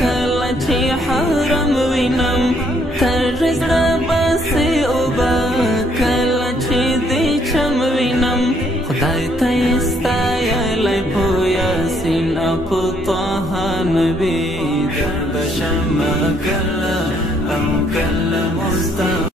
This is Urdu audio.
کلچی حرم وینم تر زړه باسي اوبه کلچی دی چم وینم خدای ته ستایلی په یاسین او په طه نبی بشم کله او کله مستقبل